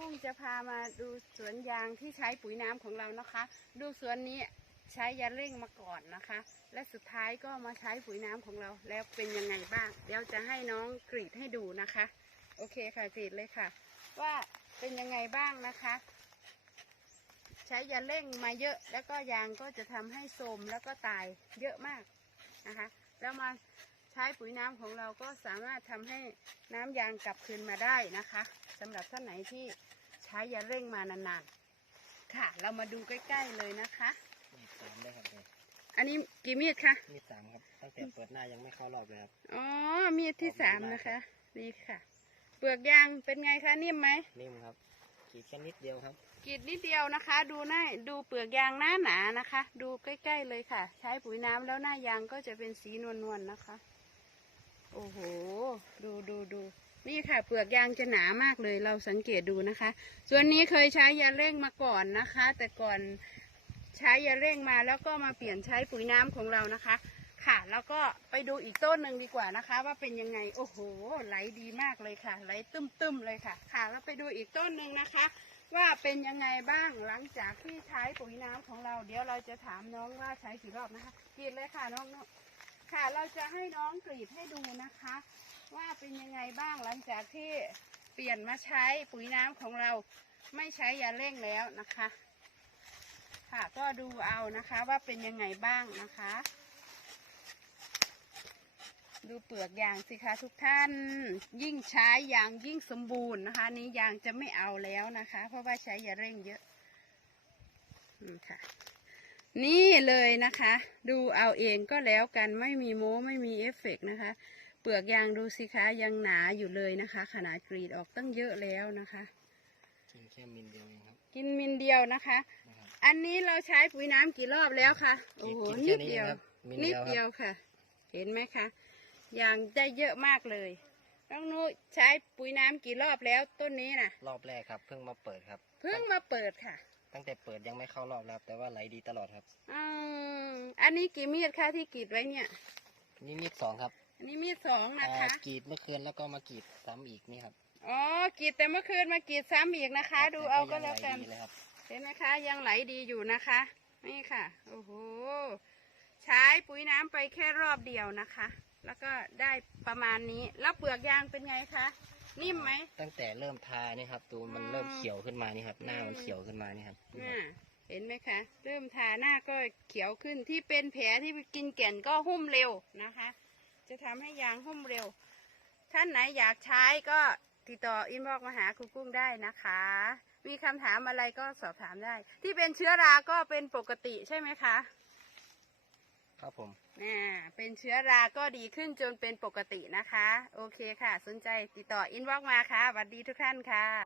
ปุ้งจะพามาดูสวนยางที่ใช้ปุ๋ยน้ำของเรานะคะ ดูสวนนี้ใช้ยาเร่งมาก่อนนะคะ และสุดท้ายก็มาใช้ปุ๋ยน้ำของเรา แล้วเป็นยังไงบ้าง เดี๋ยวจะให้น้องกรีดให้ดูนะคะ โอเคค่ะกรีดเลยค่ะ ว่าเป็นยังไงบ้างนะคะ ใช้ยาเร่งมาเยอะ แล้วก็ยางก็จะทำให้โทรมแล้วก็ตายเยอะมากนะคะ แล้วมา ใช้ปุ๋ยน้ำของเราก็สามารถทำให้น้ำยางกลับคืนมาได้นะคะสำหรับท่านไหนที่ใช้ยาเร่งมานานๆ ค่ะ เรามาดูใกล้ๆเลยนะคะ มีดสามได้ครับเนี่ยอันนี้กี่มีดคะ มีดสามครับตั้งแต่เปิดหน้ายังไม่เข้ารอบเลยครับ อ๋อ มีดที่ขอบคุณสามมากนะคะนี่ค่ะ เปลือกยางเป็นไงคะนิ่มไหม นิ่มครับกรีดแค่นิดเดียวครับกรีดนิดเดียวนะคะ ดูหน้าดูเปลือกยางหน้าหนานะคะ ดูใกล้ๆเลยค่ะ ใช้ปุ๋ยน้ำแล้วหน้ายางก็จะเป็นสีนวลๆนะคะ โอ้โห ดูดูดูนี่ค่ะเปลือกยางจะหนามากเลยเราสังเกตดูนะคะ ส่วนนี้เคยใช้ยาเร่งมาก่อนนะคะ แต่ก่อนใช้ยาเร่งมาแล้วก็มาเปลี่ยนใช้ปุ๋ยน้ำของเรานะคะ ค่ะ แล้วก็ไปดูอีกต้นหนึ่งดีกว่านะคะ ว่าเป็นยังไงโอ้โหไหลดีมากเลยค่ะ ไหลตึ้มๆเลยค่ะ ค่ะ แล้วไปดูอีกต้นหนึ่งนะคะ ว่าเป็นยังไงบ้างหลังจากที่ใช้ปุ๋ยน้ำของเรา เดี๋ยวเราจะถามน้องว่าใช้กี่รอบนะคะกรีดเลยค่ะน้องน้อง ค่ะ เราจะให้น้องกรีดให้ดูนะคะ ว่าเป็นยังไงบ้างหลังจากที่เปลี่ยนมาใช้ปุ๋ยน้ำของเราไม่ใช้ยาเร่งแล้วนะคะ ค่ะก็ดูเอานะคะว่าเป็นยังไงบ้างนะคะ ดูเปลือกยางสิคะทุกท่านยิ่งใช้ยางยิ่งสมบูรณ์นะคะ นี้ยางจะไม่เอาแล้วนะคะ เพราะว่าใช้ยาเร่งเยอะ อืมค่ะ นี่เลยนะคะ ดูเอาเองก็แล้วกันไม่มีโม้ไม่มีเอฟเฟกต์นะคะ เปลือกยางดูสิคะยังหนาอยู่เลยนะคะ ขนาดกรีดออกตั้งเยอะแล้วนะคะ กินแค่มิลเดียวเองครับ กินมินเดียวนะคะ นะครับ อันนี้เราใช้ปุ๋ยน้ำกี่รอบแล้วคะโอ้โหกินนิแค่ดนี้เดียว ครับมิลนิเดีดยวคเดียรัวบค่ะ เห็นไหมคะยางได้เยอะมากเลยน้องนุใช้ปุ๋ยน้ำกี่รอบแล้วต้นนี้น่ะ รอบแรกครับ เพิ่งมาเปิดครับเพิ่งมาเปิดค่ะ ตั้งแต่เปิดยังไม่เข้ารอบแล้วครับ แต่ว่าไหลดีตลอดครับ อืมอันนี้กี่มีดคะที่กรีดไว้เนี่ย นี่มีดสองครับอันนี้มีดสองนะอ่าคะกรีดเมื่อคืนแล้วก็มากรีดซ้ำอีกนี่ครับอ๋อกรีดแต่เมื่อคืนมากรีดซ้ำอีกนะคะ ดูเอาก็แล้วกัน ต่ยังไหดีเลยครับเห็นไหมคะ ยังไหลดีอยู่นะคะ นี่ค่ะ โอ้โห ใช้ปุ๋ยน้ำไปแค่รอบเดียวนะคะ แล้วก็ได้ประมาณนี้ แล้วเปลือกยางเป็นไงคะ นิ่มไหม ตั้งแต่เริ่มทานี่ครับตูมันอืมเริ่มเขียวขึ้นมานี่ครับ หน้ามันอืมเขียวขึ้นมานี่ครับนี่คอ่ารับเห็นไหมคะ เริ่มทาหน้าก็เขียวขึ้นที่เป็นแผลที่กินแก่นก็หุ้มเร็วนะคะ จะทำให้ยางหุ้มเร็ว ท่านไหนอยากใช้ก็ติดต่ออินบ็อกมาหาครูกุ้งได้นะคะ มีคำถามอะไรก็สอบถามได้ ที่เป็นเชื้อราก็เป็นปกติใช่ไหมคะ ครับผมอ่าเป็นเชื้อราก็ดีขึ้นจนเป็นปกตินะคะ โอเคค่ะ สนใจติดต่ออินบ็อกมาค่ะสวัสดีทุกท่านค่ะ